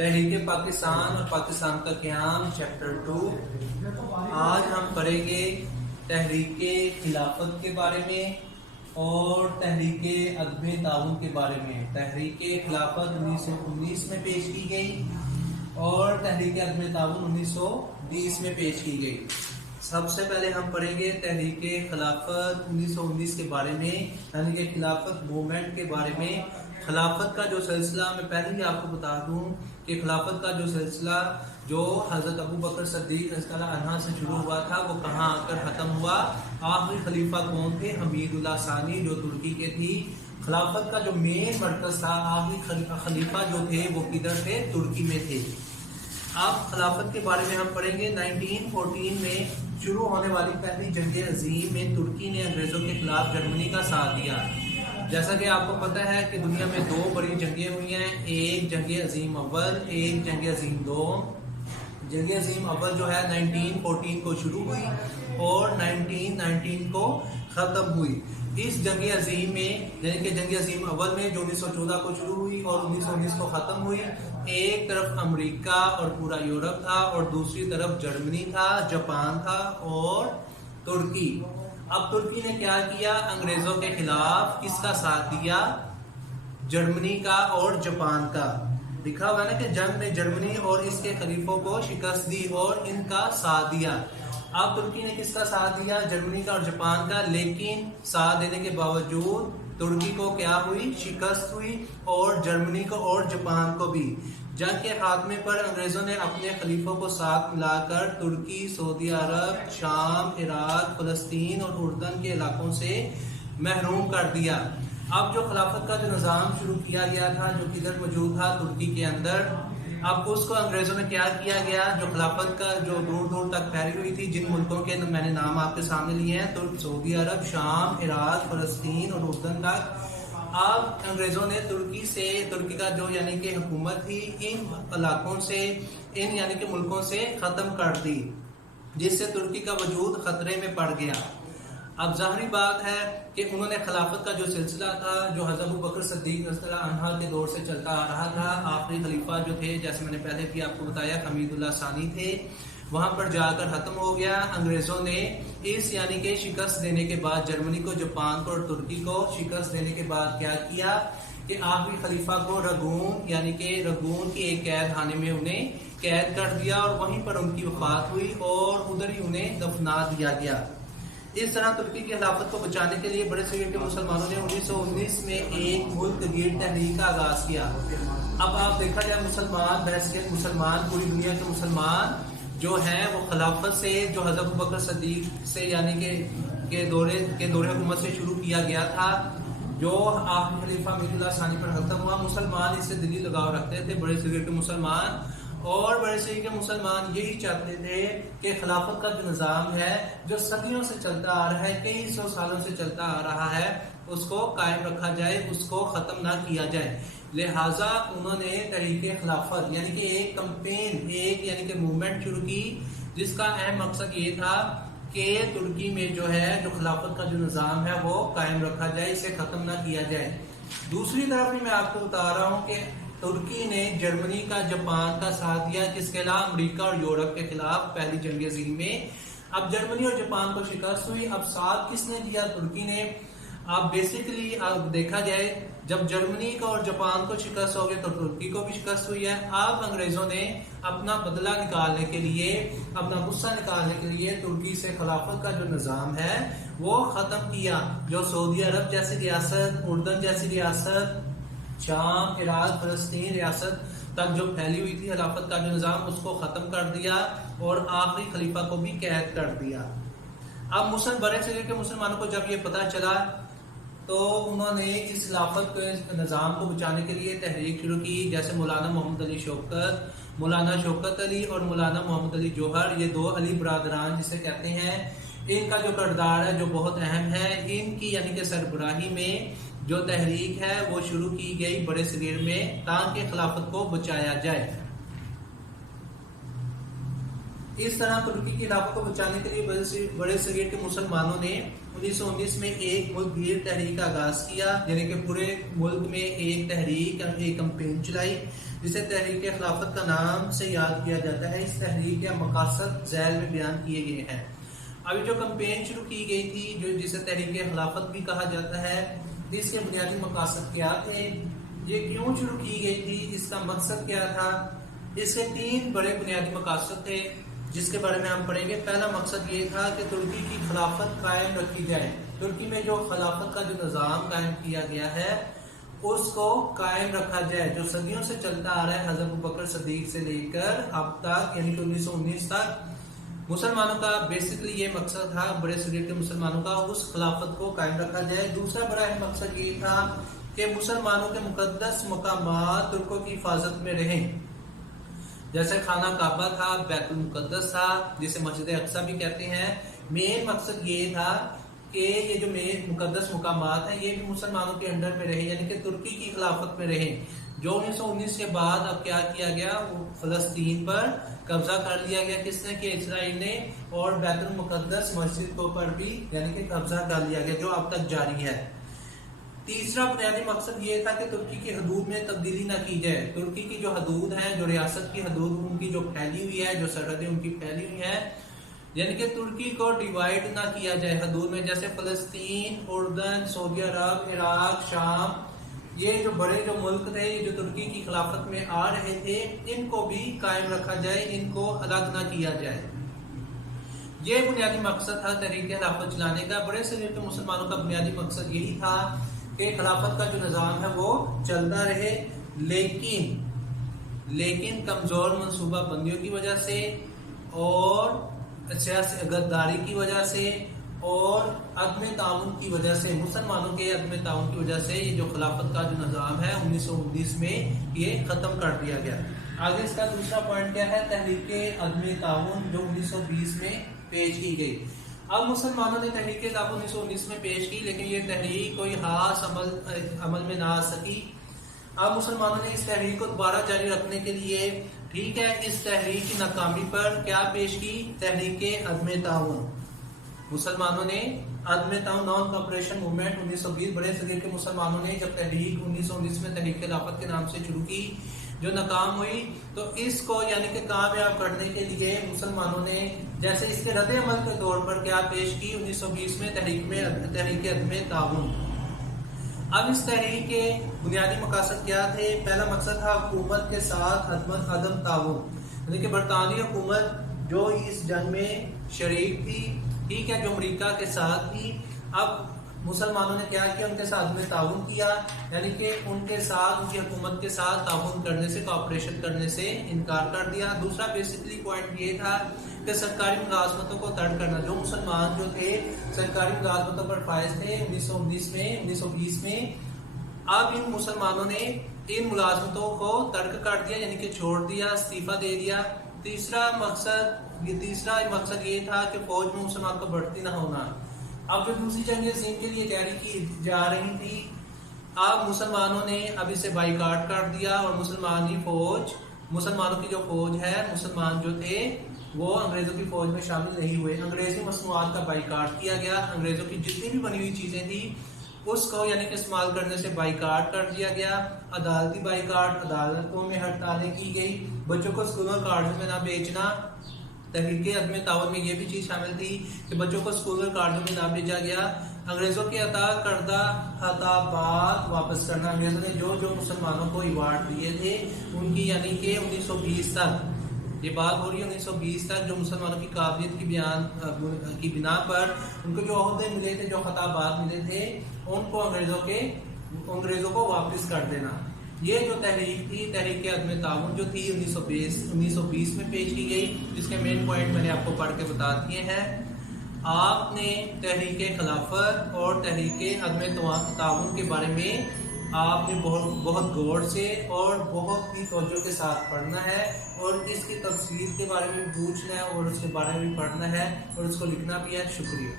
تحریک پاکستان اور پاکستان کا قیام چیپٹر 2۔ آج ہم پڑھیں گے تحریک خلافت کے بارے میں اور تحریک عدم تعاون کے بارے میں۔ تحریک خلافت 1919 میں پیش کی گئی اور تحریک عدم تعاون 1920 میں پیش کی گئی۔ سب سے پہلے ہم پڑھیں گے تحریک خلافت 1919 کے بارے میں، یعنی کہ خلافت موومنٹ کے بارے میں۔ خلافت کا جو سلسلہ، میں پہلے ہی آپ کو بتا دوں کہ خلافت کا جو سلسلہ جو حضرت ابو بکر صدیق رضی اللہ عنہ سے شروع ہوا تھا وہ کہاں آ کر ختم ہوا؟ آخری خلیفہ کون تھے؟ حمید اللہ ثانی، جو ترکی کے تھی۔ خلافت کا جو مین مرکز تھا، آخری خلیفہ جو تھے وہ کدھر تھے؟ ترکی میں تھے۔ اب خلافت کے بارے میں ہم پڑھیں گے۔ 1914 میں شروع ہونے والی پہلی جنگ عظیم میں ترکی نے انگریزوں کے خلاف جرمنی کا ساتھ دیا۔ جیسا کہ آپ کو پتہ ہے کہ دنیا میں دو بڑی جنگیں ہوئی ہیں، ایک جنگ عظیم اول، ایک جنگ عظیم دوم۔ جنگ عظیم اول جو ہے 1914 کو شروع ہوئی اور 1919 کو ختم ہوئی۔ اس جنگ عظیم میں، یعنی کہ جنگ عظیم اول میں جو 1914 کو شروع ہوئی اور 1919 کو ختم ہوئی، ایک طرف امریکہ اور پورا یورپ تھا اور دوسری طرف جرمنی تھا، جاپان تھا اور ترکی۔ اب ترکی نے کیا کیا؟ انگریزوں کے خلاف کس کا ساتھ دیا؟ جرمنی کا اور جاپان کا۔ لکھا ہوا ہے نا کہ جنگ میں جرمنی اور اس کے خلیفوں کو شکست دی اور ان کا ساتھ دیا۔ اب ترکی نے کس کا ساتھ دیا؟ جرمنی کا اور جاپان کا، لیکن ساتھ دینے کے باوجود ترکی کو کیا ہوئی؟ شکست ہوئی، اور جرمنی کو اور جاپان کو بھی۔ جنگ کے خاتمے پر انگریزوں نے اپنے خلیفوں کو ساتھ ملا کر ترکی، سعودی عرب، شام، عراق، فلسطین اور اردن کے علاقوں سے محروم کر دیا۔ اب جو خلافت کا جو نظام شروع کیا گیا تھا، جو کدھر موجود تھا؟ ترکی کے اندر۔ اب اس کو انگریزوں نے کیا کیا گیا؟ جو خلافت کا جو دور دور تک پھیلی ہوئی تھی، جن ملکوں کے میں نے نام آپ کے سامنے لیے ہیں، سعودی عرب، شام، عراق، فلسطین اور اردن تک، اب انگریزوں نے ترکی کا جو یعنی کہ حکومت تھی، ان علاقوں سے، ان یعنی کہ ملکوں سے ختم کر دی، جس سے ترکی کا وجود خطرے میں پڑ گیا۔ اب ظاہری بات ہے کہ انہوں نے خلافت کا جو سلسلہ تھا، جو حضرت ابو بکر صدیق رضی اللہ عنہ کے دور سے چلتا آ رہا تھا، آخری خلیفہ جو تھے، جیسے میں نے پہلے بھی آپ کو بتایا، حمید اللہ ثانی تھے، وہاں پر جا کر ختم ہو گیا۔ انگریزوں نے اس یعنی کہ شکست دینے کے بعد جرمنی کو، جاپان کو اور ترکی کو شکست دینے کے بعد کیا کیا کہ آخری خلیفہ کو رگون یعنی کہ رگون کی ایک قید خانے میں انہیں قید کر دیا اور وہیں پر ان کی وفات ہوئی اور ادھر ہی انہیں دفنا دیا گیا۔ اس طرح ترکی کی خلافت کو بچانے کے لیے بڑے صغیر کے مسلمانوں نے 1919 میں ایک ملک گیر تحریک کا آغاز کیا۔ اب آپ دیکھا جائے مسلمان پوری دنیا کے مسلمان جو ہیں وہ خلافت سے، جو حضرت ابو بکر صدیق سے یعنی کہ دور حکومت سے شروع کیا گیا تھا، جو آخری خلیفہ حمید اللہ ثانی پر ختم ہوا، مسلمان اس سے دلی لگاؤ رکھتے تھے، بڑے صغیر کے مسلمان، اور بڑے صغیر کے مسلمان یہی چاہتے تھے کہ خلافت کا جو نظام ہے، جو صدیوں سے چلتا آ رہا ہے، کئی سو سالوں سے چلتا آ رہا ہے، اس کو قائم رکھا جائے، اس کو ختم نہ کیا جائے۔ لہٰذا انہوں نے تحریک خلافت یعنی کہ ایک کمپین، ایک یعنی کہ موومنٹ شروع کی، جس کا اہم مقصد یہ تھا کہ ترکی میں جو ہے جو خلافت کا جو نظام ہے وہ قائم رکھا جائے، اسے ختم نہ کیا جائے۔ دوسری طرف بھی میں آپ کو بتا رہا ہوں کہ ترکی نے جرمنی کا، جاپان کا ساتھ دیا، کس کے خلاف؟ امریکہ اور یورپ کے خلاف پہلی جنگ عظیم میں۔ اب جرمنی اور جاپان کو شکست ہوئی، اب ساتھ کس نے دیا؟ ترکی نے۔ اب بیسیکلی دیکھا جائے، جب جرمنی کو اور جاپان کو شکست ہو گئی تو ترکی کو بھی شکست ہوئی ہے۔ اب انگریزوں نے اپنا بدلہ نکالنے کے لیے، اپنا غصہ نکالنے کے لیے ترکی سے خلافت کا جو نظام ہے وہ ختم کیا۔ جو سعودی عرب جیسی ریاست، اردن جیسی ریاست، شام، عراق، فلسطین ریاست تک جو پھیلی ہوئی تھی خلافت کا جو نظام، اس کو ختم کر دیا اور آخری خلیفہ کو بھی قید کر دیا۔ اب بڑے صغیر کے مسلمانوں کو جب یہ پتہ چلا تو انہوں نے اس خلافت کے نظام کو بچانے کے لیے تحریک شروع کی، جیسے مولانا محمد علی شوکت، مولانا شوکت علی اور مولانا محمد علی جوہر، یہ دو علی برادران جسے کہتے ہیں، ان کا جو کردار ہے جو بہت اہم ہے، ان کی یعنی کہ سربراہی میں جو تحریک ہے وہ شروع کی گئی بڑے صغیر میں، تاکہ خلافت کو بچایا جائے۔ اس طرح ترکی کی خلافت کو بچانے کے لیے بڑے صغیر کے مسلمانوں نے 1919 میں ایک ملک گیر تحریک کا آغاز کیا، یعنی کہ پورے ملک میں ایک تحریک، ایک کمپین چلائی جسے تحریک خلافت کا نام سے یاد کیا جاتا ہے۔ اس تحریک کے مقاصد ذیل میں بیان کیے گئے ہیں۔ ابھی جو کمپین شروع کی گئی تھی جسے تحریک خلافت بھی کہا جاتا ہے، اس کے بنیادی مقاصد کیا تھے، یہ کیوں شروع کی گئی تھی، اس کا مقصد کیا تھا؟ اس کے 3 بڑے بنیادی مقاصد تھے جس کے بارے میں ہم پڑھیں گے۔ پہلا مقصد یہ تھا کہ ترکی کی خلافت قائم رکھی جائے، ترکی میں جو خلافت کا جو نظام قائم کیا گیا ہے اس کو قائم رکھا جائے، جو صدیوں سے چلتا آ رہا ہے حضرت ابوبکر صدیق سے لے کر اب تک، یعنی کہ 1919 تک مسلمانوں کا بیسکلی یہ مقصد تھا، بڑے صغیر کے مسلمانوں کا، اس خلافت کو قائم رکھا جائے۔ دوسرا بڑا مقصد یہ تھا کہ مسلمانوں کے مقدس مقامات ترکوں کی حفاظت میں رہیں، جیسے خانہ کعبہ تھا، بیت المقدس تھا، جسے مسجد اقصی بھی کہتے ہیں۔ مین مقصد یہ تھا کہ یہ جو مقدس مقامات ہیں یہ بھی مسلمانوں کے انڈر میں رہیں، یعنی کہ ترکی کی خلافت میں رہیں۔ جو 1919 کے بعد اب کیا کیا گیا، وہ فلسطین پر قبضہ کر لیا گیا، کس نے کہ اسرائیل نے، اور بیت المقدس مسجد کو پر بھی یعنی کہ قبضہ کر لیا گیا، جو اب تک جاری ہے۔ تیسرا بنیادی مقصد یہ تھا کہ ترکی کی حدود میں تبدیلی نہ کی جائے، ترکی کی جو حدود ہیں، جو ریاست کی حدود ان کی جو پھیلی ہوئی ہے، جو سرحدیں ان کی پھیلی ہوئی ہیں، یعنی کہ ترکی کو ڈیوائیڈ نہ کیا جائے حدود میں، جیسے فلسطین، اردن، سعودی عرب، عراق، شام، یہ جو بڑے جو ملک تھے، یہ جو ترکی کی خلافت میں آ رہے تھے، ان کو بھی قائم رکھا جائے، ان کو الگ نہ کیا جائے۔ یہ بنیادی مقصد تھا تحریک خلافت چلانے کا۔ بڑے صغیر کے مسلمانوں کا بنیادی مقصد یہی تھا کہ خلافت کا جو نظام ہے وہ چلتا رہے، لیکن کمزور منصوبہ بندیوں کی وجہ سے اور سیاسی غداری کی وجہ سے اور عدم تعاون کی وجہ سے، مسلمانوں کے عدم تعاون کی وجہ سے یہ جو خلافت کا جو نظام ہے 1919 میں یہ ختم کر دیا گیا۔ آگے اس کا دوسرا پوائنٹ کیا ہے، تحریک عدم تعاون جو 1920 میں پیش کی گئی۔ اب مسلمانوں نے تحریک تعاون 1919 میں پیش کی، لیکن یہ تحریک کوئی خاص عمل میں نہ آ سکی۔ اب مسلمانوں نے اس تحریک کو دوبارہ جاری رکھنے کے لیے، ٹھیک ہے، اس تحریک کی ناکامی پر کیا پیش کی، تحریک عدم تعاون۔ مسلمانوں نے عدم تعاون، نان کوآپریشن موومنٹ 1920، بڑے صغیر کے مسلمانوں نے جب تحریک 1919 میں تحریک خلافت کے نام سے شروع کی، جو ناکام ہوئی، تو اس کو یعنی کہ کامیاب کرنے کے لیے مسلمانوں نے جیسے اس کے رد عمل کے طور پر کیا پیش کی 1920 میں تحریک عدم تعاون۔ اب اس تحریک کے بنیادی مقاصد کیا تھے؟ پہلا مقصد تھا حکومت کے ساتھ عدم تعاون، یعنی کہ برطانوی حکومت جو اس جنگ میں شریک تھی، ٹھیک ہے، جو امریکہ کے ساتھ تھی، اب مسلمانوں نے کیا کیا، ان کے ساتھ میں تعاون کیا، یعنی کہ ان کے ساتھ، ان کی حکومت کے ساتھ تعاون کرنے سے، کوآپریشن کرنے سے انکار کر دیا۔ دوسرا بیسکلی پوائنٹ یہ تھا کہ سرکاری ملازمتوں کو ترک کرنا، جو مسلمان جو تھے سرکاری ملازمتوں پر فائز تھے 1920 میں، اب ان مسلمانوں نے ان ملازمتوں کو ترک کر دیا، یعنی کہ چھوڑ دیا، استعفیٰ دے دیا۔ تیسرا مقصد یہ تھا کہ فوج میں مسلمان کو بڑھتی نہ ہونا۔ اب جو دوسری جنگ عظیم کے لیے تیاری کی جا رہی تھی، اب مسلمانوں نے اب اسے بائیکاٹ کر دیا، اور مسلمانوں کی جو فوج ہے، مسلمان جو تھے وہ انگریزوں کی فوج میں شامل نہیں ہوئے۔ انگریزی مصنوعات کا بائیکاٹ کیا گیا، انگریزوں کی جتنی بھی بنی ہوئی چیزیں تھیں اس کو یعنی کہ استعمال کرنے سے بائیکاٹ کر دیا گیا۔ عدالتی بائیکاٹ، عدالتوں میں ہڑتالیں کی گئی، بچوں کو اسکولوں کالجوں میں نہ بیچنا۔ تحریک عدم تعاون میں یہ بھی چیز شامل تھی کہ بچوں کو اسکول اور کالجوں میں نہ بھیجا گیا۔ انگریزوں کے عطا کردہ خطابات واپس کرنا، انگریزوں نے جو مسلمانوں کو ایوارڈ دیے تھے ان کی، یعنی کہ 1920 تک، یہ بات ہو رہی ہے 1920 تک، جو مسلمانوں کی قابلیت کی بنا پر ان کو جو عہدے ملے تھے، جو خطابات ملے تھے، ان کو انگریزوں کو واپس کر دینا۔ یہ جو تحریک تھی، تحریک عدم تعاون جو تھی 1920 میں پیش کی گئی، جس کے مین پوائنٹ میں نے آپ کو پڑھ کے بتا دیے ہیں۔ آپ نے تحریک خلافت اور تحریک عدم تعاون کے بارے میں آپ نے بہت غور سے اور بہت ہی توجہ کے ساتھ پڑھنا ہے، اور اس کی تفصیل کے بارے میں بھی پوچھنا ہے، اور اس کے بارے میں بھی پڑھنا ہے، اور اس کو لکھنا بھی ہے۔ شکریہ۔